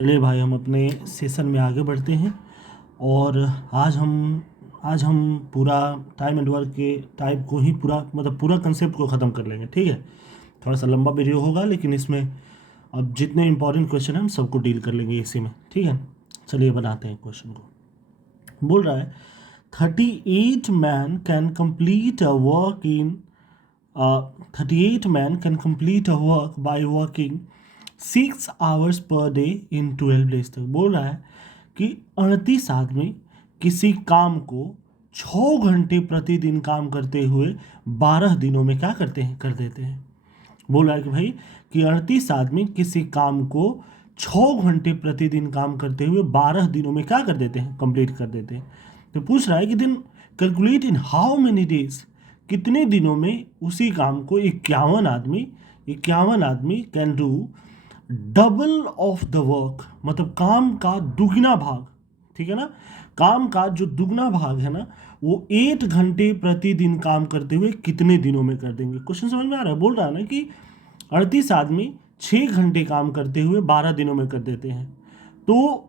चलिए भाई, हम अपने सेशन में आगे बढ़ते हैं। और आज हम पूरा टाइम एंड वर्क के टाइप को ही पूरा कंसेप्ट को ख़त्म कर लेंगे। ठीक है, थोड़ा सा लंबा वीडियो होगा, लेकिन इसमें अब जितने इंपॉर्टेंट क्वेश्चन हैं हम सबको डील कर लेंगे इसी में। ठीक है, चलिए बनाते हैं क्वेश्चन को। बोल रहा है 38 man can complete a work in 38 man can complete a work by working 6 hours per day in 12 days तक। बोल रहा है कि 38 आदमी किसी काम को 6 घंटे प्रतिदिन काम करते हुए 12 दिनों में क्या करते हैं, कर देते हैं। बोल रहा है कि भाई कि 38 आदमी किसी काम को 6 घंटे प्रतिदिन काम करते हुए 12 दिनों में क्या कर देते हैं, कंप्लीट कर देते हैं। तो पूछ रहा है कि दिन calculate in how many days, कितने दिनों में उसी काम को 51 आदमी can do double of the work, मतलब काम का दुगना भाग। ठीक है ना, काम का जो दुगना भाग है ना, वो 8 घंटे प्रतिदिन काम करते हुए कितने दिनों में कर देंगे। क्वेश्चन समझ में आ रहा है। बोल रहा है ना कि 38 आदमी 6 घंटे काम करते हुए 12 दिनों में कर देते हैं, तो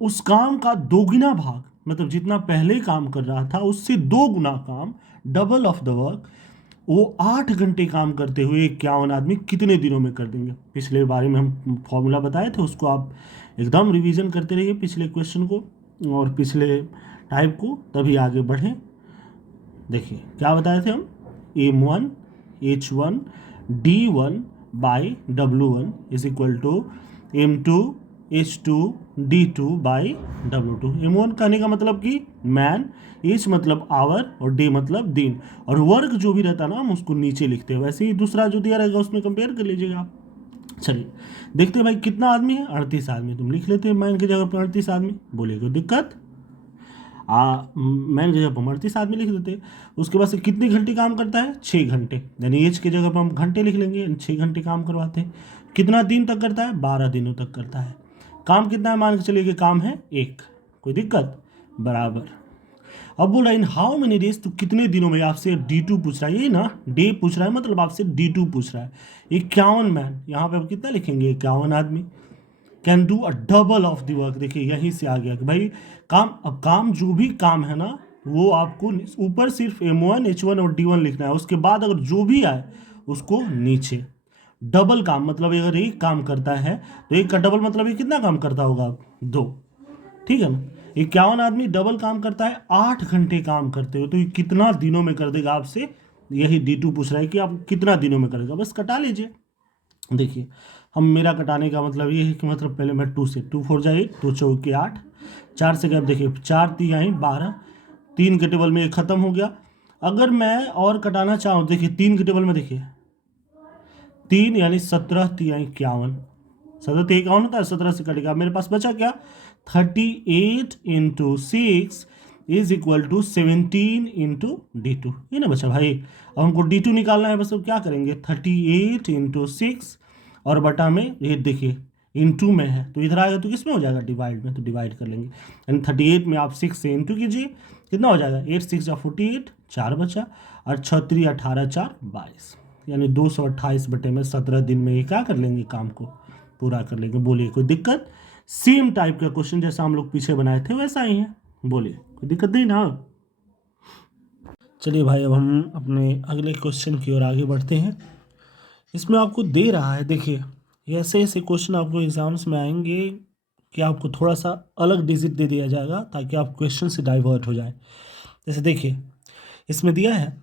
उस काम का दोगुना भाग, मतलब जितना पहले काम कर रहा था उससे 2 गुना काम, डबल ऑफ द वर्क, वो 8 घंटे काम करते हुए 51 आदमी कितने दिनों में कर देंगे। पिछले बारे में हम फॉर्मूला बताए थे, उसको आप एकदम रिवीजन करते रहिए, पिछले क्वेश्चन को और पिछले टाइप को, तभी आगे बढ़ें। देखिए क्या बताए थे हम, M1 H1 D1 by W1 is equal to M2 H2 D2 by W2। M1 कहने का मतलब कि मैन, H मतलब आवर और D मतलब दिन, और वर्क जो भी रहता है ना हम उसको नीचे लिखते हैं। वैसे ही दूसरा जो दिया रहेगा उसमें कंपेयर कर लीजिएगा आप। चलिए देखते हैं भाई कितना आदमी है, 38 आदमी। तुम लिख लेते हैं मैन की जगह पर 38 आदमी, बोलिए कोई दिक्कत। मैन की जगह पर 38 आदमी लिख देते हैं। उसके बाद से कितने घंटे काम करता है, 6 घंटे, यानी एज की जगह पर हम घंटे लिख लेंगे, 6 घंटे काम करवाते हैं। कितना दिन तक करता है, 12 दिनों तक करता है। काम कितना है, मान के चलिए कि काम है एक, कोई दिक्कत, बराबर। अब बोल रहा है इन हाउ मेनी डेज, तो कितने दिनों में, आपसे D2 पूछ रहा है, ये ना डे पूछ रहा है, मतलब आपसे D2 पूछ रहा है। 51 मैन, यहाँ पे आप कितना लिखेंगे, 51 आदमी can do a double of the work. देखिए यहीं से आ गया कि भाई काम, अब काम जो भी काम है ना, वो आपको ऊपर सिर्फ M1 H1 और D1 लिखना है, उसके बाद अगर जो भी आए उसको नीचे। डबल काम मतलब अगर एक काम करता है तो एक का डबल मतलब ये कितना काम करता होगा, 2। ठीक है ना, 51 आदमी डबल काम करता है, 8 घंटे काम करते हो, तो ये कितना दिनों में कर देगा आपसे, यही D2 पूछ रहा है कि आप कितना दिनों में करेगा। बस कटा लीजिए। देखिए हम, मेरा कटाने का मतलब ये है कि मतलब पहले मैं 2 से 2 4 जाए 2 चौके 8, 4 से गैप, देखिए 4 तिहाई 12, 3 के टेबल में ये खत्म हो गया। अगर मैं और कटाना चाहूँ, देखिए 3 के टेबल में, देखिए 3 यानी 17 तिहाई 51, 17 तिहाई 51 होता है, 17 से कटेगा, मेरे पास बचा क्या, 38 × 6 इज इक्वल टू 17 × D2, ये ना बचा भाई। अब हमको D2 निकालना है, बस अब क्या करेंगे, 38 × 6 और बटा में ये देखिए इंटू में है, तो इधर आएगा तो किस में हो जाएगा, डिवाइड में, तो डिवाइड कर लेंगे। यानी 38 में आप 6 से इंटू कीजिए, कितना हो जाएगा, 8 6 48, 4 बचा, और 6 3 18 4 22, यानी 228/17 दिन में ये क्या कर लेंगे, काम को पूरा कर लेंगे। बोलिए कोई दिक्कत। सेम टाइप का क्वेश्चन जैसा हम लोग पीछे बनाए थे वैसा ही है, बोलिए कोई दिक्कत नहीं ना। चलिए भाई, अब हम अपने अगले क्वेश्चन की ओर आगे बढ़ते हैं। इसमें आपको दे रहा है, देखिए ऐसे ऐसे क्वेश्चन आपको एग्जाम्स में आएंगे कि आपको थोड़ा सा अलग डिजिट दे दिया जाएगा ताकि आप क्वेश्चन से डाइवर्ट हो जाए। जैसे देखिए इसमें दिया है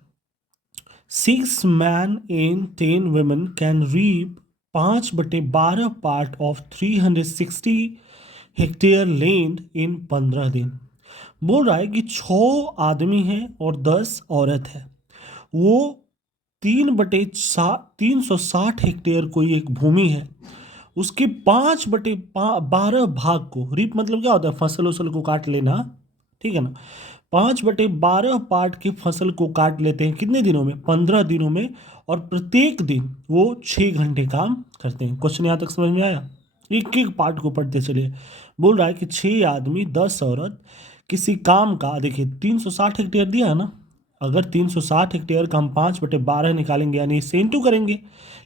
6 man in 10 women can reap 5/12 part of 360 hectare land in 15 दिन। बोल रहा है कि 6 आदमी हैं और 10 औरत है, वो 3/360 हेक्टेयर कोई एक भूमि है, उसके 5/12 भाग को, रीप मतलब क्या होता है, फसल उसल को काट लेना, ठीक है ना, 5/12 पार्ट की फसल को काट लेते हैं कितने दिनों में, 15 दिनों में, और प्रत्येक दिन वो 6 घंटे काम करते हैं। क्वेश्चन यहाँ तक समझ में आया, एक एक पार्ट को पढ़ते चलिए। बोल रहा है कि 6 आदमी 10 औरत किसी काम का, देखिए 360 हेक्टेयर दिया है ना, अगर 360 हेक्टेयर का हम 5/12 निकालेंगे यानी इससे इंटू करेंगे,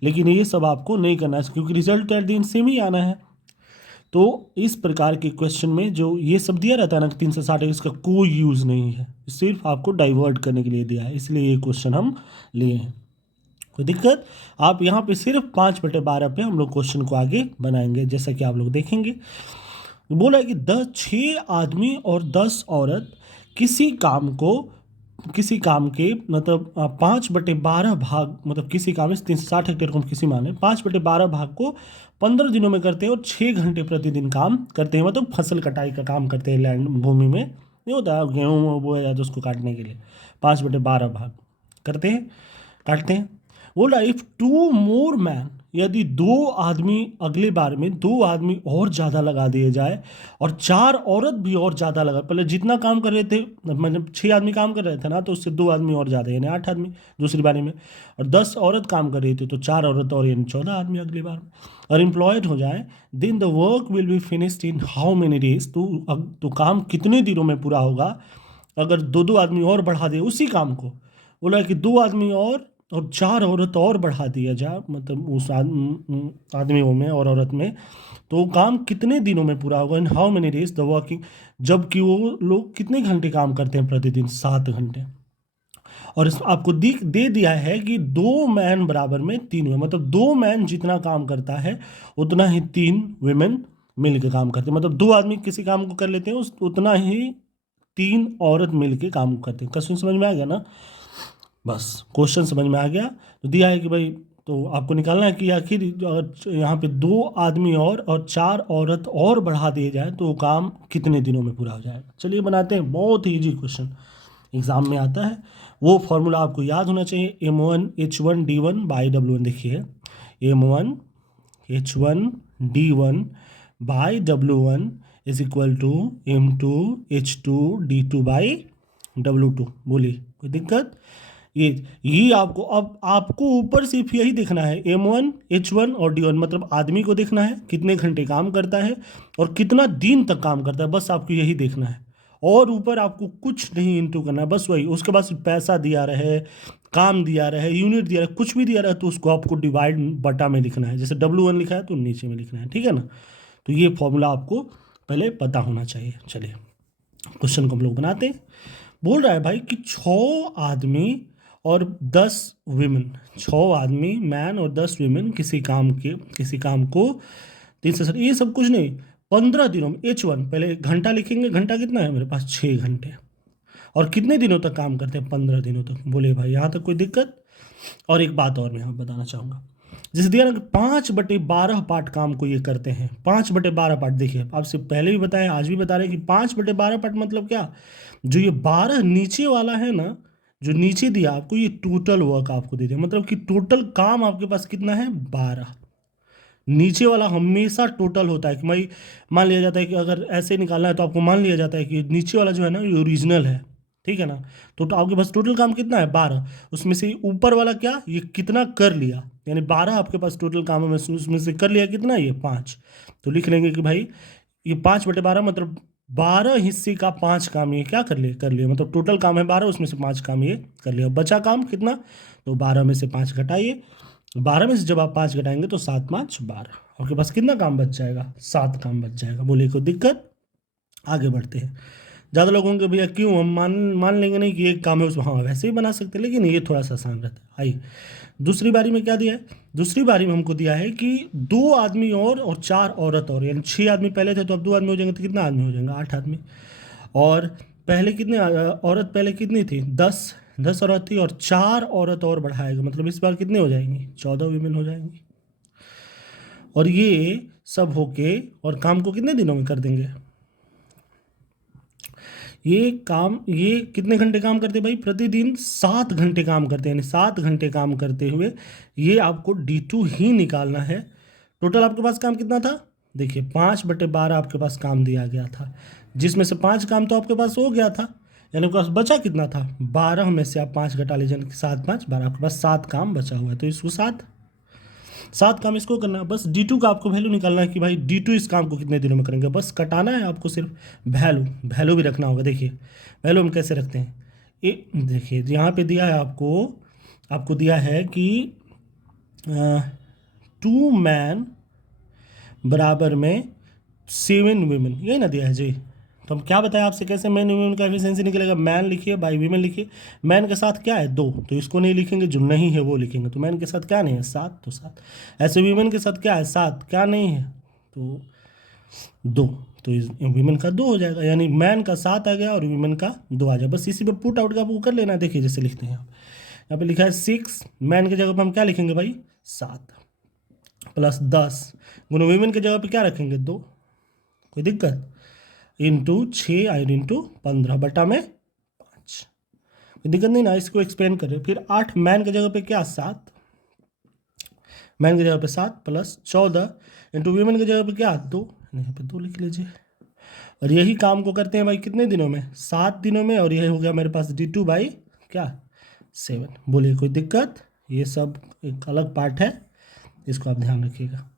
लेकिन ये सब आपको नहीं करना है क्योंकि result at the end same ही आना है। तो इस प्रकार के क्वेश्चन में जो ये सब दिया रहता है ना 360 इसका कोई यूज़ नहीं है, सिर्फ आपको डाइवर्ट करने के लिए दिया है, इसलिए ये क्वेश्चन हम लिए हैं। कोई दिक्कत? आप यहाँ पे सिर्फ 5/12 पे हम लोग क्वेश्चन को आगे बनाएंगे, जैसा कि आप लोग देखेंगे। बोला है कि 6 आदमी और 10 औरत किसी काम के मतलब 5/12 भाग, मतलब किसी काम में 360 हेक्टेयर को हम किसी माने 5/12 भाग को 15 दिनों में करते हैं और 6 घंटे प्रतिदिन काम करते हैं, मतलब फसल कटाई का काम करते हैं लैंड भूमि में, नहीं होता है गेहूँ बोया जाता है उसको काटने के लिए 5/12 भाग करते हैं, काटते हैं। बोला इफ 2 more मैन, यदि 2 आदमी अगले बार में 2 आदमी और ज़्यादा लगा दिए जाए और 4 औरत भी और ज़्यादा लगा, पहले जितना काम कर रहे थे मतलब 6 आदमी काम कर रहे थे ना, तो उससे 2 आदमी और ज़्यादा यानी 8 आदमी दूसरी बारी में, और 10 औरत काम कर रही थी तो 4 औरत और यानी 14 आदमी अगली बार में, और एम्प्लॉयड हो जाए, then the work will be finished in how many days, तो काम कितने दिनों में पूरा होगा अगर 2 आदमी और बढ़ा दे उसी काम को। बोला कि 2 आदमी और 4 औरत और बढ़ा दिया जाए, मतलब उस आदमियों में और औरत में, तो काम कितने दिनों में पूरा होगा, इन how many days the working, जबकि वो लोग कितने घंटे काम करते हैं प्रतिदिन, 7 घंटे। और इस आपको दे दिया है कि 2 मैन बराबर में 3 वुमेन, मतलब 2 मैन जितना काम करता है उतना ही 3 वुमेन मिल के काम करते हैं, मतलब 2 आदमी किसी काम को कर लेते हैं उतना ही 3 औरत मिल के काम करते हैं। क्वेश्चन समझ में आ गया ना? बस क्वेश्चन समझ में आ गया। तो दिया है कि भाई, तो आपको निकालना है कि आखिर अगर यहाँ पे 2 आदमी और 4 औरत और बढ़ा दिए जाए तो काम कितने दिनों में पूरा हो जाएगा। चलिए बनाते हैं, बहुत ही ईजी क्वेश्चन एग्जाम में आता है। वो फॉर्मूला आपको याद होना चाहिए, M1H1D1/W1। देखिए M1H1D1/W1 is equal to M2H2D2/W2। बोलिए कोई दिक्कत? ये आपको, अब आपको ऊपर सिर्फ यही देखना है, M1H1 और D1, मतलब आदमी को देखना है कितने घंटे काम करता है और कितना दिन तक काम करता है, बस आपको यही देखना है। और ऊपर आपको कुछ नहीं इंटू करना है, बस वही। उसके बाद पैसा दिया रहे, काम दिया रहे, यूनिट दिया रहे, कुछ भी दिया रहे, तो उसको आपको डिवाइड बटा में लिखना है, जैसे W1 लिखा है तो नीचे में लिखना है, ठीक है ना? तो ये फॉर्मूला आपको पहले पता होना चाहिए। चलिए क्वेश्चन को हम लोग बनाते हैं। बोल रहा है भाई कि 6 आदमी और 10 विमेन, 6 आदमी मैन और 10 विमेन किसी काम को 360, ये सब कुछ नहीं, 15 दिनों में H1, पहले घंटा लिखेंगे, घंटा कितना है मेरे पास, 6 घंटे, और कितने दिनों तक काम करते हैं, 15 दिनों तक। बोले भाई यहाँ तक कोई दिक्कत? और एक बात और मैं यहाँ बताना चाहूँगा, जैसे दिया ना कि 5/12 पार्ट काम को ये करते हैं, 5/12 पार्ट। देखिए आपसे पहले भी बताया, आज भी बता रहे हैं कि 5/12 पार्ट मतलब क्या, जो ये 12 नीचे वाला है ना, जो नीचे दिया आपको, ये टोटल वर्क आपको दे दिया, मतलब कि टोटल काम आपके पास कितना है, 12। नीचे वाला हमेशा टोटल होता है, कि भाई मान लिया जाता है कि अगर ऐसे निकालना है तो आपको मान लिया जाता है कि नीचे वाला जो है ना ये ओरिजिनल है, ठीक है ना? तो आपके पास टोटल काम कितना है, 12। उसमें से ऊपर वाला क्या, ये कितना कर लिया, यानी 12 आपके पास टोटल काम है, उसमें से कर लिया कितना, ये 5। तो लिख लेंगे कि भाई ये 5/12 मतलब 12 हिस्से का 5 काम ये क्या कर लिया, मतलब टोटल काम है 12, उसमें से 5 काम ये कर लिया। बचा काम कितना, तो 12 में से 5 घटाइए, 12 में से जब आप 5 घटाएंगे तो 7×5 = 12, आपके पास कितना काम बच जाएगा, 7 काम बच जाएगा। बोलिए कोई दिक्कत? आगे बढ़ते हैं। ज़्यादा लोगों के भैया क्यों, हम मान लेंगे नहीं कि एक काम है उसमें, हाँ वैसे ही बना सकते हैं, लेकिन ये थोड़ा सा आसान रहता है। आइए दूसरी बारी में क्या दिया है, दूसरी बारी में हमको दिया है कि 2 आदमी और 4 औरत और, यानी 6 आदमी पहले थे तो अब 2 आदमी हो जाएंगे, तो कितना आदमी हो जाएंगे, 8 आदमी। और पहले कितने औरत पहले कितनी थी, 10 औरत थी, और 4 औरत और बढ़ाएगा, मतलब इस बार कितने हो जाएंगी, 14 विमेन हो जाएंगी। और ये सब होके और काम को कितने दिनों में कर देंगे, ये कितने घंटे काम करते हैं भाई, प्रतिदिन 7 घंटे काम करते हैं, यानी 7 घंटे काम करते हुए ये आपको D2 ही निकालना है। टोटल आपके पास काम कितना था, देखिए 5/12 आपके पास काम दिया गया था, जिसमें से 5 काम तो आपके पास हो गया था, यानी आपके पास बचा कितना था, 12 में से आप 5 घटा लीजिए, 7×5 = 12, आपके पास 7 काम बचा हुआ है, तो इसको 7 काम इसको करना है। बस D2 का आपको वैल्यू निकालना है कि भाई D2 इस काम को कितने दिनों में करेंगे, बस कटाना है आपको, सिर्फ वैल्यू भी रखना होगा। देखिए वैल्यू हम कैसे रखते हैं, देखिए यहाँ पे दिया है आपको दिया है कि 2 मैन बराबर में 7 वीमेन, यही ना दिया है जी। तो हम क्या बताएं आपसे कैसे मैन वीमेन का एफिशिएंसी निकलेगा। मैन लिखिए बाई वीमेन लिखिए। मैन के साथ क्या है 2, तो इसको नहीं लिखेंगे, जो नहीं है वो लिखेंगे। तो मैन के साथ क्या नहीं है 7, तो 7। ऐसे वीमेन के साथ क्या है 7, क्या नहीं है तो 2, तो वीमेन का 2 हो जाएगा, यानी मैन का 7 आ गया और वीमेन का 2 आ जाएगा। बस इसी पे पुट आउट का आपको कर लेना है। देखिए जैसे लिखते हैं आप, यहाँ पे लिखा है 6, मैन की जगह पे हम क्या लिखेंगे भाई 7, प्लस 10 गुना वीमेन की जगह पे क्या रखेंगे 2, कोई दिक्कत, इंटू 6 और इंटू 15 बटा में 5, कोई दिक्कत नहीं ना। इसको एक्सपेंड करें फिर 8, मैन की जगह पे क्या 7, मैन की जगह पे 7 प्लस 14 इंटू वीमेन की जगह पे क्या 2, यहाँ पे 2 लिख लीजिए। और यही काम को करते हैं भाई कितने दिनों में 7 दिनों में, और यही हो गया मेरे पास D2 बाई क्या 7। बोलिए कोई दिक्कत, ये सब एक अलग पार्ट है, इसको आप ध्यान रखिएगा,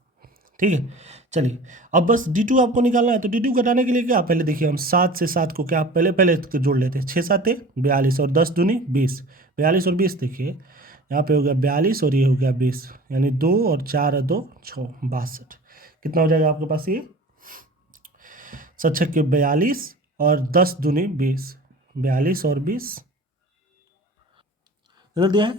ठीक है। चलिए अब बस D2 आपको निकालना है। तो D2 घटाने के लिए क्या, पहले देखिए हम 7 से 7 को क्या पहले पहले जोड़ लेते हैं। 6 7 42 और 10 दूनी 20, 42 और 20 देखिए यहाँ पे हो गया 42 और ये हो गया 20, यानी 2 और 4 2 6 62। कितना हो जाएगा आपके पास ये 7 42 और 10 दूनी 20, 42 और 20 बदल दिया है।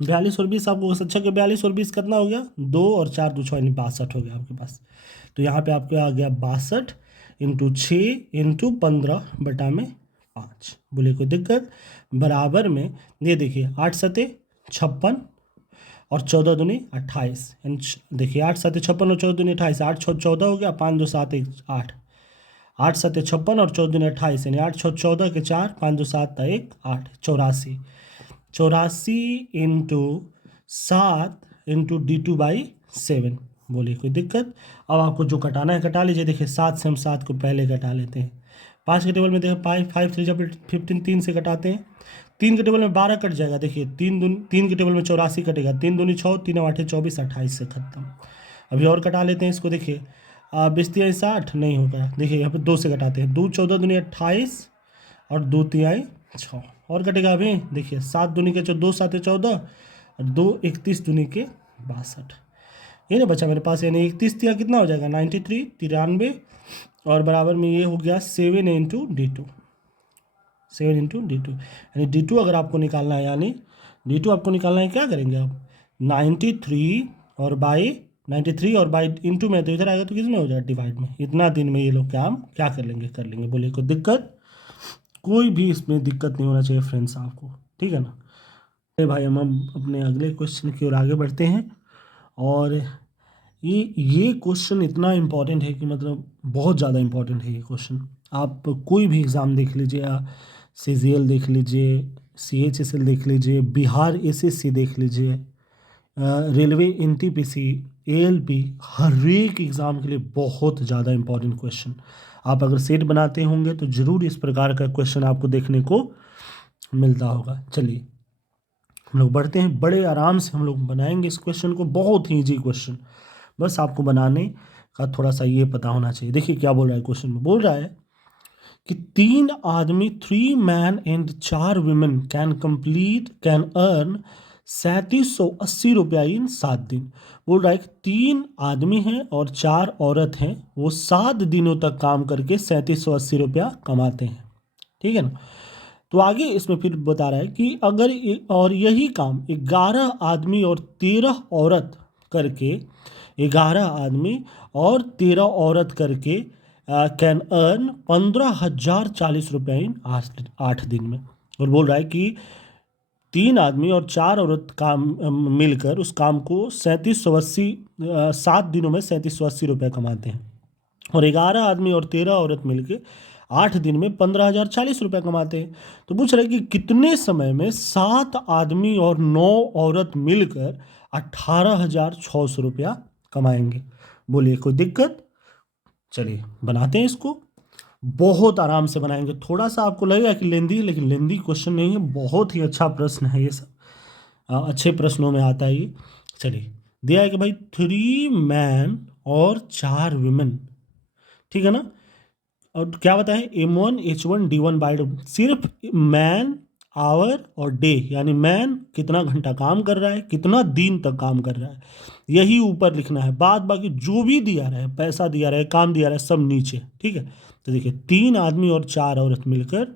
42 और 20 आपको 42 और 20 कितना हो गया 2 और 4 2 6 यानी 62 हो गया आपके पास। तो यहाँ पे आपको आ गया 62 इंटू 6 इंटू 15 बटा में 5। बोलिए कोई दिक्कत, बराबर में ये देखिए 8 सते 56 और 14 दूनी 28, देखिए 8 सते 56 और 14 दूनी 28, 8 6 14 हो गया, 5 2 7 1 8, 8 सते 56 और 14 दूनी 28, यानी 8 6 14 के 4, 5 2 7 1 8, 84, 84 इंटू 7 इंटू D2 बाई 7। बोलिए कोई दिक्कत। अब आपको जो कटाना है कटा लीजिए। देखिए 7 से हम 7 को पहले कटा लेते हैं। 5 के टेबल में देखिए 5 5 3 जब 15, 3 से कटाते हैं। 3 के टेबल में 12 कट जाएगा। देखिए 3 के टेबल में 84 कटेगा, 3 दूनी 6, 3 8 24, 28 से खत्म। अभी और कटा लेते हैं इसको। देखिए 20 3 60 नहीं होगा। देखिए यहाँ पे 2 से कटाते हैं, 2 14 दूनी 28 और 2 3 6 और कटेगा। अभी देखिए 7 दूनी के 2 7 14 और 2 31 दूनी के 62, ये ना बचा मेरे पास, यानी 31 तिया कितना हो जाएगा 93 93, और बराबर में ये हो गया 7 इंटू D2, 7 इंटू D2, यानी D2 अगर आपको निकालना है, यानी D2 आपको निकालना है, क्या करेंगे आप 93 और बाई 93 और बाई इंटू में, तो इधर आएगा तो कितने हो जाए डिवाइड में। इतना दिन में ये लोग काम क्या कर लेंगे कर लेंगे। बोलिए कोई दिक्कत, कोई भी इसमें दिक्कत नहीं होना चाहिए फ्रेंड्स आपको, ठीक है ना। अरे भाई हम अपने अगले क्वेश्चन की ओर आगे बढ़ते हैं। और ये क्वेश्चन इतना इम्पोर्टेंट है कि मतलब बहुत ज़्यादा इम्पोर्टेंट है ये क्वेश्चन। आप कोई भी एग्ज़ाम देख लीजिए, या CGL देख लीजिए, CHSL देख लीजिए, बिहार SSC देख लीजिए, रेलवे NTPC ALP, हर एक एग्ज़ाम के लिए बहुत ज़्यादा इम्पोर्टेंट क्वेश्चन। आप अगर सेट बनाते होंगे तो ज़रूर इस प्रकार का क्वेश्चन आपको देखने को मिलता होगा। चलिए हम लोग बढ़ते हैं, बड़े आराम से हम लोग बनाएंगे इस क्वेश्चन को, बहुत ही ईजी क्वेश्चन, बस आपको बनाने का थोड़ा सा ये पता होना चाहिए। देखिए क्या बोल रहा है क्वेश्चन में, बोल रहा है कि 3 आदमी 3 man and 4 women can earn 3780 रुपया इन 7 दिन। बोल रहा है कि 3 आदमी हैं और 4 औरत हैं, वो 7 दिनों तक काम करके 3780 रुपया कमाते हैं, ठीक है ना। तो आगे इसमें फिर बता रहा है कि अगर और यही काम 11 आदमी और 13 औरत करके, 11 आदमी और 13 औरत करके कैन अर्न 15,040 रुपये इन 8 दिन में। और बोल रहा है कि 3 आदमी और 4 औरत काम मिलकर उस काम को 3780 7 दिनों में 3780 रुपये कमाते हैं, और 11 आदमी और 13 औरत मिलकर 8 दिन में 15,040 रुपये कमाते हैं। तो पूछ रहे कि कितने समय में 7 आदमी और 9 औरत मिलकर 18,600 रुपया कमाएंगे। बोलिए कोई दिक्कत। चलिए बनाते हैं इसको, बहुत आराम से बनाएंगे। थोड़ा सा आपको लगेगा कि लेंदी, लेकिन लेंदी क्वेश्चन नहीं है, बहुत ही अच्छा प्रश्न है ये सब, अच्छे प्रश्नों में आता है ये। चलिए दिया है कि भाई 3 मैन और 4 वुमेन, ठीक है ना। और क्या बताएं M1 H1 D1 बाई, सिर्फ मैन आवर और डे, यानी मैन कितना घंटा काम कर रहा है, कितना दिन तक काम कर रहा है, यही ऊपर लिखना है। बाद बाकी जो भी दिया रहा है, पैसा दिया रहा है, काम दिया रहा है, सब नीचे, ठीक है। तो देखिए 3 आदमी और 4 औरत मिलकर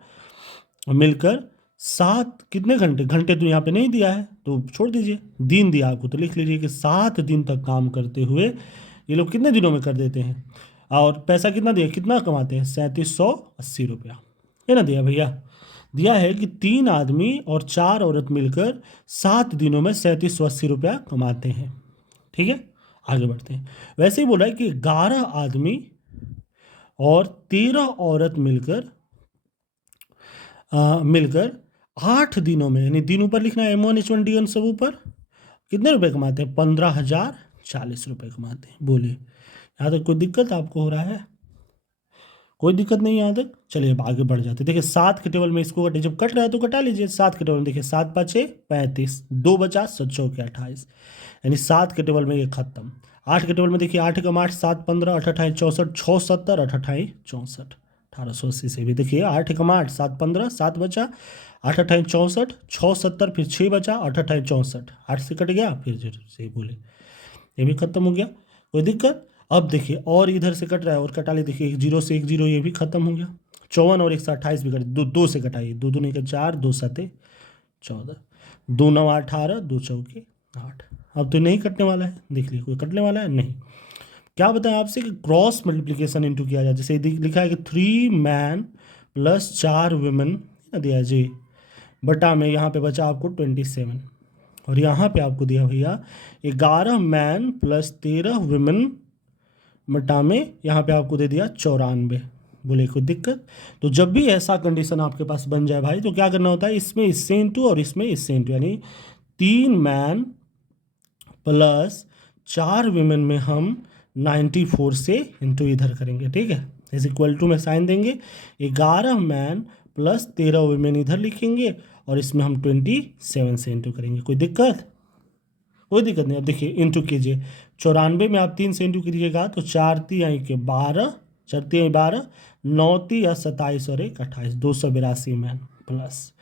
मिलकर 7 कितने घंटे, घंटे तो यहाँ पे नहीं दिया है तो छोड़ दीजिए, दिन दिया आपको तो लिख लीजिए कि 7 दिन तक काम करते हुए ये लोग कितने दिनों में कर देते हैं। और पैसा कितना दिया, कितना कमाते हैं, 3780 रुपया, है ना दिया भैया। दिया है कि 3 आदमी और 4 औरत मिलकर 7 दिनों में 3780 रुपया कमाते हैं, ठीक है। आगे बढ़ते हैं। वैसे ही बोल रहा है कि 11 आदमी और 13 औरत मिलकर 8 दिनों में, यानी दिन ऊपर लिखना है, M1 H1 D1 सब ऊपर, कितने रुपए कमाते हैं, 15,040 रुपये कमाते हैं। बोलिए यहाँ तक कोई दिक्कत आपको हो रहा है, कोई दिक्कत नहीं है यहाँ तक। चलिए अब आगे बढ़ जाते हैं। देखिए 7 के टेबल में इसको कटे, जब कट रहा है तो कटा लीजिए। 7 के टेबल में देखिए 7 5 35, 2 बचा 7 चौके 28, यानी 7 के टेबल में ये खत्म। 8 के टेबल में देखिए 8 कम 8 7 15 8 28 64 6 70 8 28 64, 1880 से भी देखिए 8 कम 8 7 15 7 बचा 8 28 64 6 70 फिर 6 बचा 8 28 64, 8 से कट गया फिर जो सही बोले, ये भी खत्म हो गया, कोई दिक्कत। अब देखिए और इधर से कट रहा है और कटा ले, देखिए 1 0 से 1 0, ये भी खत्म हो गया। 54 और 1 से 28 भी कट, दो से कटाइए, 2 दूनी का 4 2 7 14, 2 9 18 2 चौके 8। अब तो नहीं कटने वाला है, देख लीजिए कोई कटने वाला है नहीं। क्या बताएं आपसे कि क्रॉस मल्टीप्लिकेशन इनटू किया जाए, जैसे लिखा है कि 3 मैन प्लस 4 वुमेन दिया जी, बटा में यहाँ पे बचा आपको 27, और यहाँ पे आपको दिया भैया 11 मैन प्लस 13 वुमेन, बटा में यहाँ पे आपको दे दिया 94। बोले कोई दिक्कत। तो जब भी ऐसा कंडीशन आपके पास बन जाए भाई, तो क्या करना होता है, इसमें इससे इंटू और इसमें इससे इंटू, यानी 3 मैन प्लस 4 विमेन में हम 94 से इंटू इधर करेंगे, ठीक है। इज इक्वल टू में साइन देंगे, 11 मैन प्लस 13 वुमेन इधर लिखेंगे और इसमें हम 27 से इंटू करेंगे। कोई दिक्कत, कोई दिक्कत नहीं। अब देखिए इंटू कीजिए, 94 में आप 3 से इंटू कीजिएगा तो 4 3 के 12, 4 3 12, 9 3 27 और 1 28, 282 मैन प्लस,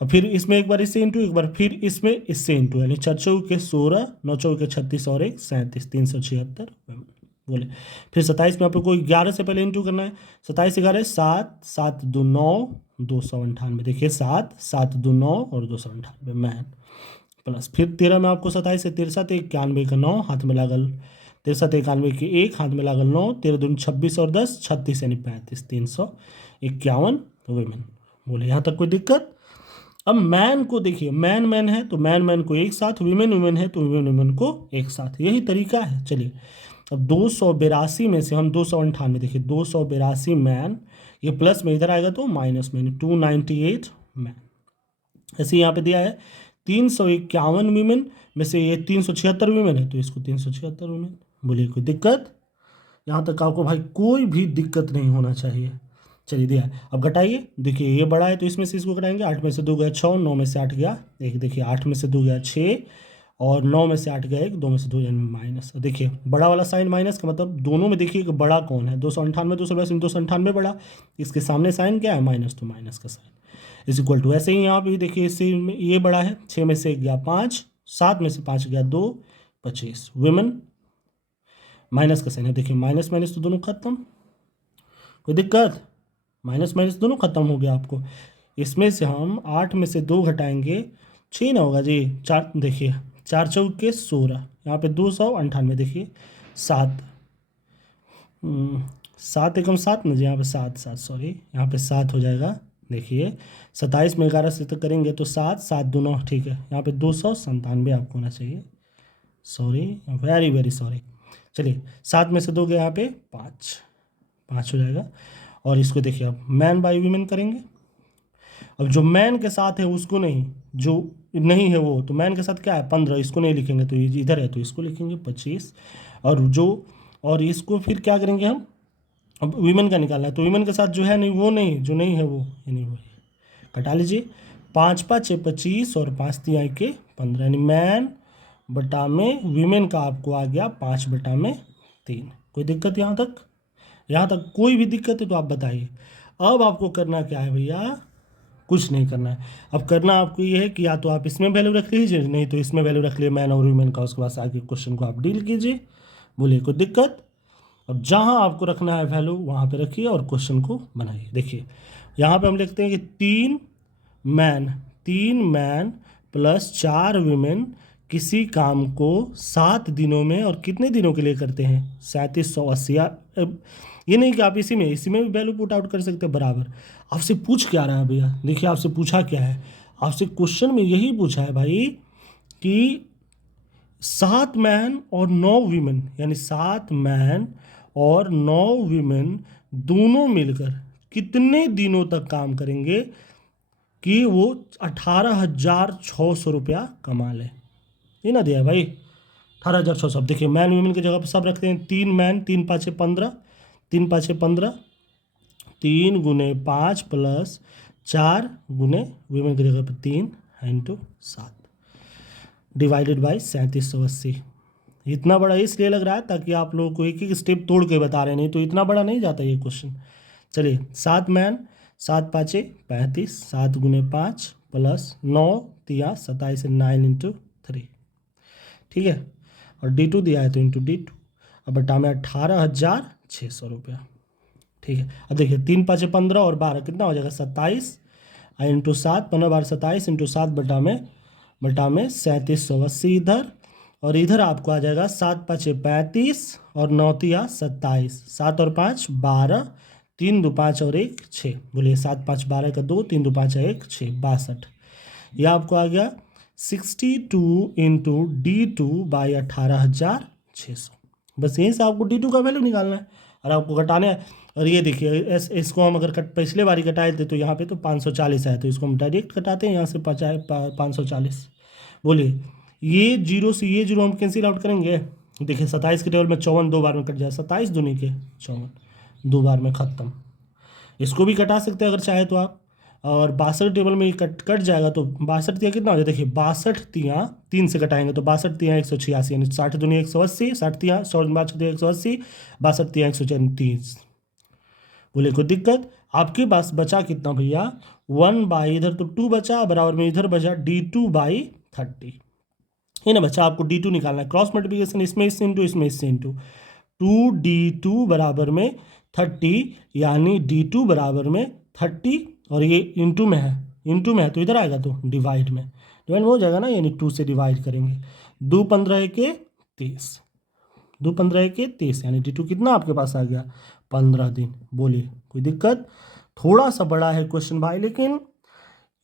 और फिर इसमें एक बार इससे इंटू, एक बार फिर इसमें इससे इंटू, यानी 4 चौके 16 9 चौके 36 और 1 37, 376। बोले फिर 27 में आपको कोई 11 से पहले इंटू करना है, 27 11 7 7 2 9 298, देखिए 7 7 2 9 और 298 मैन प्लस, फिर 13 में आपको 27 से 63 91 का 9 हाथ में लागल, 63 91 के 1 हाथ में लागल 9, 13 दूनी 26 और 10 36 यानी 35, 351 वुमेन। बोले यहाँ तक कोई दिक्कत। अब मैन को देखिए, मैन मैन है तो मैन मैन को एक साथ, वीमेन वुमेन है तो वीमेन वुमेन को एक साथ, यही तरीका है। चलिए अब 282 में से हम 298, देखिए 282 मैन, ये प्लस में इधर आएगा तो माइनस में 298 मैन। ऐसे यहाँ पे दिया है 351 वीमेन में से ये 376 वीमेन है तो इसको 376 वीमेन। बोलिए कोई दिक्कत, यहाँ तक आपको भाई कोई भी दिक्कत नहीं होना चाहिए। चलिए दिया है, अब घटाइए, देखिए ये बड़ा है तो इसमें से इसको घटाएंगे, 8 में से 2 गया 6, 9 में से 8 गया 1, देखिए 8 में से 2 गया 6 और 9 में से 8 गया 1, 2 में से 2 यानी माइनस। देखिए बड़ा वाला साइन माइनस का मतलब दोनों में देखिए कि बड़ा कौन है, 298 298 बड़ा, इसके सामने साइन क्या है माइनस, तो माइनस का साइन इज इक्वल टू। ऐसे ही यहाँ पे देखिए इससे ये बड़ा है, 6 में से 1 गया 5, 7 में से 5 गया 2 25, वुमेन माइनस का साइन है, देखिए माइनस माइनस तो दोनों खत्म, कोई दिक्कत, माइनस माइनस दोनों खत्म हो गया आपको। इसमें से हम 8 में से 2 घटाएंगे 6 ना होगा जी, 4 देखिए 4 चौके 16, यहाँ पे 298, देखिए 7 7 एकम 7 ना जी, यहाँ पे 7 7 सॉरी यहाँ पे 7 हो जाएगा। देखिए 27 में 11 से तो करेंगे तो 7 7 2 ठीक है, यहाँ पे 297 आपको होना चाहिए, सॉरी वेरी वेरी सॉरी। चलिए 7 में से 2 गया यहाँ पे 5 5 हो जाएगा। और इसको देखिए अब मैन बाय वीमेन करेंगे, अब जो मैन के साथ है उसको नहीं, जो नहीं है वो, तो मैन के साथ क्या है 15, इसको नहीं लिखेंगे तो ये इधर है तो इसको लिखेंगे 25, और जो और इसको फिर क्या करेंगे हम, अब वीमेन का निकालना है तो वीमेन के साथ जो है नहीं वो नहीं, जो नहीं है वो यानी वो कटा लीजिए, 5 5 6 25 और 5 3 के 15, यानी मैन बटा में वीमेन का आपको आ गया 5 बटा में 3। कोई दिक्कत यहाँ तक, यहाँ तक कोई भी दिक्कत है तो आप बताइए। अब आपको करना क्या है भैया, कुछ नहीं करना है। अब करना आपको ये है कि या तो आप इसमें वैल्यू रख लीजिए, नहीं तो इसमें वैल्यू रख लीजिए मैन और वुमेन का, उसके बाद आगे क्वेश्चन को आप डील कीजिए। बोलिए कोई दिक्कत? अब जहाँ आपको रखना है वैल्यू वहाँ पे रखिए और क्वेश्चन को बनाइए। देखिए यहाँ पे हम लिखते हैं कि 3 मैन प्लस 4 वीमेन किसी काम को 7 दिनों में और कितने दिनों के लिए करते हैं? 3780। ये नहीं कि आप इसी में भी वैल्यू पुट आउट कर सकते हैं बराबर। आपसे पूछ क्या रहा है भैया? देखिए आपसे पूछा क्या है, आपसे क्वेश्चन में यही पूछा है भाई कि 7 मैन और 9 वीमेन, यानी 7 मैन और 9 वीमेन दोनों मिलकर कितने दिनों तक काम करेंगे कि वो 18,600 रुपया कमा ले। ये ना दिया है भाई 18,600। अब देखिए मैन वीमेन की जगह पर सब रखते हैं। 3 मैन, 3×5 = 15, 3×5 = 15, 3×5 प्लस 4 गुने वीमेन की जगह पर 3 इंटू 7 डिवाइडेड बाई 3780। इतना बड़ा इसलिए लग रहा है ताकि आप लोगों को एक एक स्टेप तोड़ के बता रहे हैं, नहीं तो इतना बड़ा नहीं जाता ये क्वेश्चन। चलिए 7 मैन, 7×5 = 35, 7×5 प्लस 9×3 = 27, 9×3, ठीक है। और D2 दिया है तो इंटू D2। अब बटा में 18,600 रुपया, ठीक है। अब देखिए 3×5 = 15 और 12 कितना हो जाएगा? 27 इंटू 7, 15×12 27 इंटू 7 बटा में 3780 इधर, और इधर आपको आ जाएगा 7×5 = 35 और 9×3 = 27, 7 और 5 12, 3×2 5 और 1 6। बोलिए 7 5 12 का 2, 3×2 5 1 6, 62। यह आपको आ गया 62 इंटू D2 बाई 18,600। बस यहीं से आपको D2 का वैल्यू निकालना है और आपको घटाना है। और ये देखिए इसको हम अगर पिछले बारी घटाए थे तो यहाँ पे तो 540 आया, तो इसको हम डायरेक्ट घटाते हैं यहाँ से 540। बोलिए ये जीरो से ये जीरो हम कैंसिल आउट करेंगे। देखिए 27 के टेबल में 54 2 बार में कट जाए, 27 दूनी के 54, 2 बार में ख़त्म। इसको भी कटा सकते हैं अगर चाहे तो आप। और 62 टेबल में कट जाएगा तो 62 तिया कितना हो जाए? देखिए 62 तिया 3 से कटाएंगे तो 62 तिया 186, यानी 60 दूनी 180, 60 तिया 180, 62 तिया 134। बोले कोई दिक्कत? आपके पास बचा कितना भैया? 1 बाई इधर तो 2 बचा, बराबर में इधर बचा D2/30। है ना बच्चा, आपको D2 निकालना है। क्रॉस मल्टीप्लिकेशन इसमें इससे इंटू, इसमें इससे इंटू, 2D2 बराबर में 30, यानी D2 बराबर में 30, और ये इंटू में है, तो इधर आएगा तो डिवाइड में हो जाएगा ना, यानी 2 से डिवाइड करेंगे। 2 15 = 30, 2 15 = 30, यानी D2 कितना आपके पास आ गया? 15 दिन। बोलिए कोई दिक्कत? थोड़ा सा बड़ा है क्वेश्चन भाई, लेकिन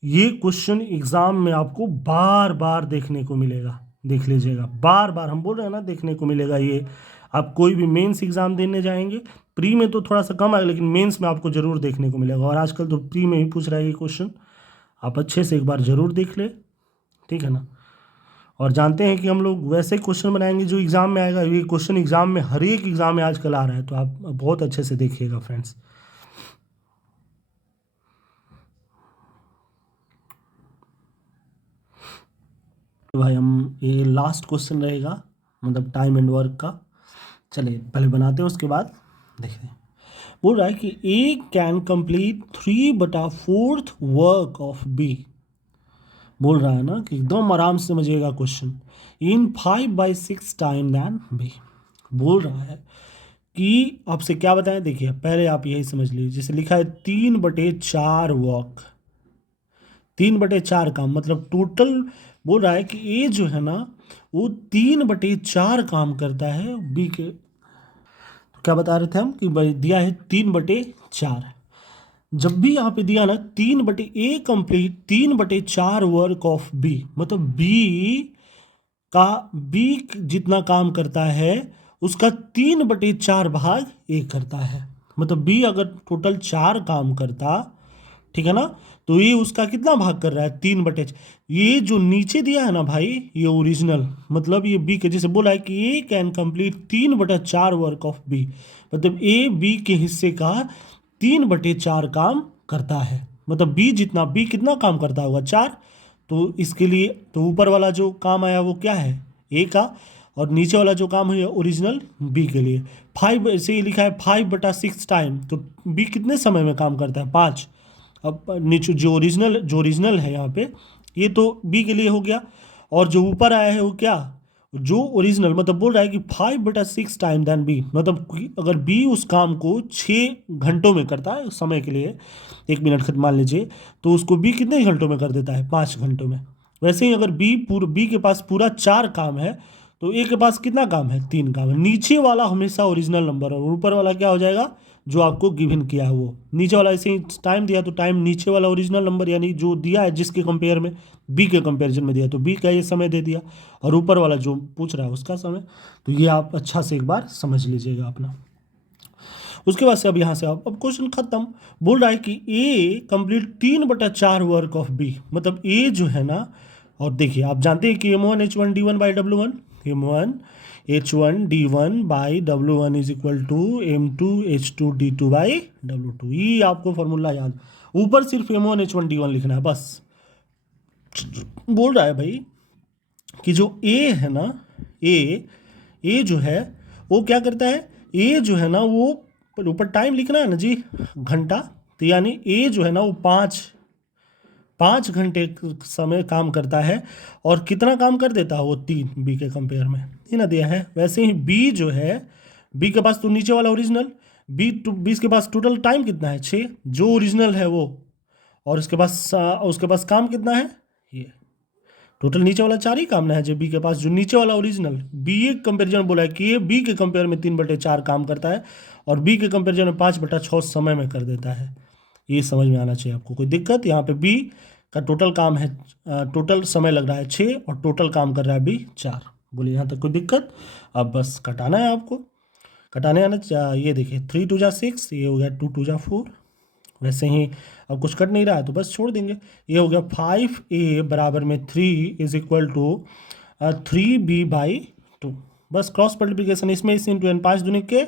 ये क्वेश्चन एग्जाम में आपको बार बार देखने को मिलेगा। देख लीजिएगा, बार बार हम बोल रहे हैं ना देखने को मिलेगा ये। आप कोई भी मेंस एग्जाम देने जाएंगे, प्री में तो थोड़ा सा कम आएगा, लेकिन मेंस में आपको जरूर देखने को मिलेगा। और आजकल तो प्री में ही पूछ रहा है ये क्वेश्चन, आप अच्छे से एक बार जरूर देख ले, ठीक है ना। और जानते हैं कि हम लोग वैसे क्वेश्चन बनाएंगे जो एग्जाम में आएगा। ये क्वेश्चन एग्जाम में हर एक एग्जाम में आजकल आ रहा है, तो आप बहुत अच्छे से देखिएगा फ्रेंड्स। भाई हम ये लास्ट क्वेश्चन रहेगा, मतलब टाइम एंड वर्क का। चलिए पहले बनाते हैं, उसके बाद देखते हैं। बोल रहा है कि A can complete 3/4 work of B. बोल रहा है ना कि एकदम आराम से समझिएगा question. In 5/6 time than B. बोल रहा है कि आपसे क्या बताएं। देखिए पहले आप यही समझ लीजिए, जैसे लिखा है 3/4 वर्क, 3/4 काम, मतलब टोटल बोल रहा है कि ए जो है ना वो 3/4 काम करता है बी के। तो क्या बता रहे थे हम कि भाई दिया है 3/4। जब भी यहाँ पे दिया ना 3/A complete 3/4 work of B, मतलब बी जितना काम करता है उसका 3/4 भाग ए करता है। मतलब बी अगर टोटल 4 काम करता, ठीक है ना, तो ये उसका कितना भाग कर रहा है? 3/4। ये जो नीचे दिया है ना भाई, ये ओरिजिनल, मतलब ये बी के जैसे बोला है कि A can complete 3/4 work of B, मतलब ए बी के हिस्से का 3/4 काम करता है। मतलब बी कितना काम करता होगा? 4। तो इसके लिए तो ऊपर वाला जो काम आया वो क्या है? ए का, और नीचे वाला जो काम है ओरिजिनल बी के लिए। 5 ऐसे ही लिखा है 5/6 टाइम, तो बी कितने समय में काम करता है? 5। अब नीचे जो ओरिजिनल है यहाँ पे, ये तो बी के लिए हो गया, और जो ऊपर आया है वो क्या, जो ओरिजिनल, मतलब बोल रहा है कि 5/6 टाइम देन बी, मतलब अगर बी उस काम को 6 घंटों में करता है समय के लिए, 1 मिनट खत्म मान लीजिए, तो उसको बी कितने घंटों में कर देता है, 5 घंटों में। वैसे ही अगर बी के पास पूरा 4 काम है, तो ए के पास कितना काम है, 3 काम है। नीचे वाला हमेशा ओरिजिनल नंबर है और ऊपर वाला क्या हो जाएगा, जो आपको गिवन किया है वो। नीचे वाला ऐसे ही टाइम दिया तो टाइम नीचे वाला ओरिजिनल नंबर, यानी जो दिया है जिसके कंपेयर में, बी के कंपेरिजन में दिया तो बी का ये समय दे दिया, और ऊपर वाला जो पूछ रहा है उसका समय। तो ये आप अच्छा से एक बार समझ लीजिएगा अपना। उसके बाद से अब यहाँ से आप, अब क्वेश्चन खत्म। बोल रहा है कि ए कंप्लीट 3/4 वर्क ऑफ बी, मतलब ए जो है ना, और देखिए आप जानते हैं कि M1H1D1/W1, M1H1D1/W1 is equal to M2H2D2/W2, ये आपको फॉर्मूला याद। ऊपर सिर्फ M1H1D1 लिखना है बस। बोल रहा है भाई कि जो ए है ना, ए जो है वो क्या करता है, ए जो है ना वो ऊपर टाइम लिखना है ना जी, घंटा, तो यानी ए जो है ना वो 5 घंटे समय काम करता है, और कितना काम कर देता है वो 3, बी के कंपेयर में, ये ना दिया है। वैसे ही बी जो है, बी के पास तो नीचे वाला ओरिजिनल, बी के पास टोटल टाइम कितना है, 6, जो ओरिजिनल है वो, और उसके पास काम कितना है, ये टोटल नीचे वाला 4 ही काम ना है जो बी के पास, जो नीचे वाला ओरिजिनल बी ए कंपेरिजन बोला है कि ये बी के कंपेयर में 3/4 काम करता है, और बी के कंपेरिजन में 5/6 समय में कर देता है। ये समझ में आना चाहिए आपको। कोई दिक्कत, यहाँ पे बी का टोटल काम है, टोटल समय लग रहा है 6 और टोटल काम कर रहा है बी 4। बोलिए यहाँ तक कोई दिक्कत। अब बस कटाना है आपको, कटाने आना ये देखिए 3×2 = 6, ये हो गया 2×2 = 4। वैसे ही अब कुछ कट नहीं रहा है तो बस छोड़ देंगे। ये हो गया 5a बराबर में 3 इज इक्वल टू 3b/2। बस क्रॉस मल्टीप्लिकेशन इसमें इस इंटू एन, 5 दूनी के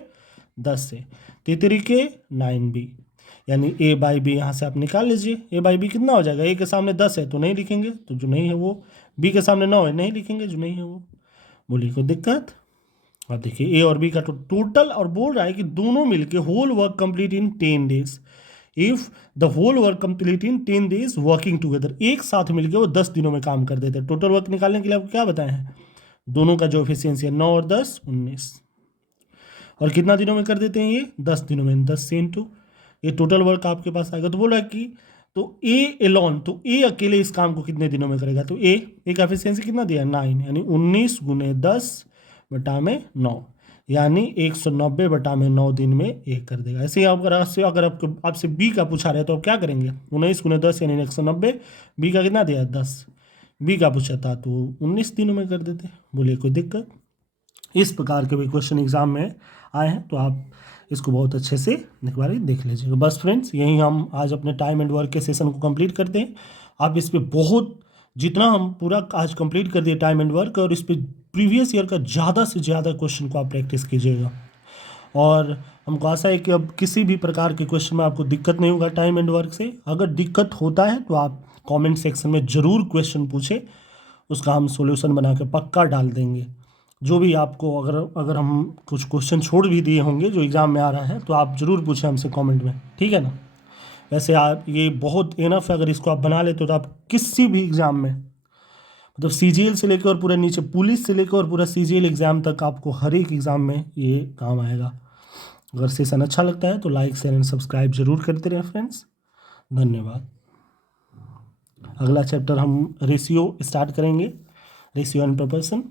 10 से, 3 के 9b, यानी a/b यहाँ से आप निकाल लीजिए। a/b कितना हो जाएगा, a के सामने 10 है तो नहीं लिखेंगे, तो जो नहीं है वो, b के सामने 9 है नहीं लिखेंगे, जो नहीं है वो। बोलिए कोई दिक्कत। और देखिए ए और बी का टोटल, और बोल रहा है कि दोनों मिलके whole work complete in 10 days. If the whole work complete in 10 days working together, एक साथ मिलके वो 10 दिनों में काम कर देते हैं। टोटल वर्क निकालने के लिए आपको क्या बताए हैं, दोनों का जो एफिशिएंसी है 9 और 10 19, और कितना दिनों में कर देते हैं ये, 10 दिनों में, 10 से इंटू ये टोटल वर्क आपके पास आएगा। तो बोल रहा है कि तो ए एलॉन, तो ए अकेले इस काम को कितने दिनों में करेगा, तो ए का एफिशिएंसी कितना दिया 9, यानी 19 × 10/9, यानी 190/9 दिन में ए कर देगा। ऐसे ही अगर आपसे बी का पूछा रहे तो आप क्या करेंगे, 19 × 10 यानी 190, बी का कितना दिया 10, बी का पूछा था तो 19 दिनों में कर देते। बोलिए कोई दिक्कत। इस प्रकार के भी क्वेश्चन एग्जाम में आए हैं, तो आप इसको बहुत अच्छे से एक बार देख लीजिएगा। बस फ्रेंड्स, यही हम आज अपने टाइम एंड वर्क के सेशन को कंप्लीट करते हैं। आप इस पे बहुत, जितना हम पूरा आज कंप्लीट कर दिए टाइम एंड वर्क, और इस पे प्रीवियस ईयर का ज़्यादा से ज़्यादा क्वेश्चन को आप प्रैक्टिस कीजिएगा, और हमको आशा है कि अब किसी भी प्रकार के क्वेश्चन में आपको दिक्कत नहीं होगा टाइम एंड वर्क से। अगर दिक्कत होता है तो आप कमेंट सेक्शन में ज़रूर क्वेश्चन पूछें, उसका हम सॉल्यूशन बना के पक्का डाल देंगे। जो भी आपको अगर हम कुछ क्वेश्चन छोड़ भी दिए होंगे जो एग्ज़ाम में आ रहा है, तो आप ज़रूर पूछें हमसे कमेंट में, ठीक है ना। वैसे आप ये बहुत इनफ है, अगर इसको आप बना लेते हो तो आप किसी भी एग्ज़ाम में, मतलब सीजीएल से लेकर और पूरा नीचे पुलिस से लेकर और पूरा सीजीएल एग्ज़ाम तक, आपको हर एक एग्ज़ाम में ये काम आएगा। अगर सेशन अच्छा लगता है तो लाइक शेयर एंड सब्सक्राइब जरूर करते रहें फ्रेंड्स। धन्यवाद। अगला चैप्टर हम रेशियो स्टार्ट करेंगे, रेशियो एंड प्रोपोर्शन।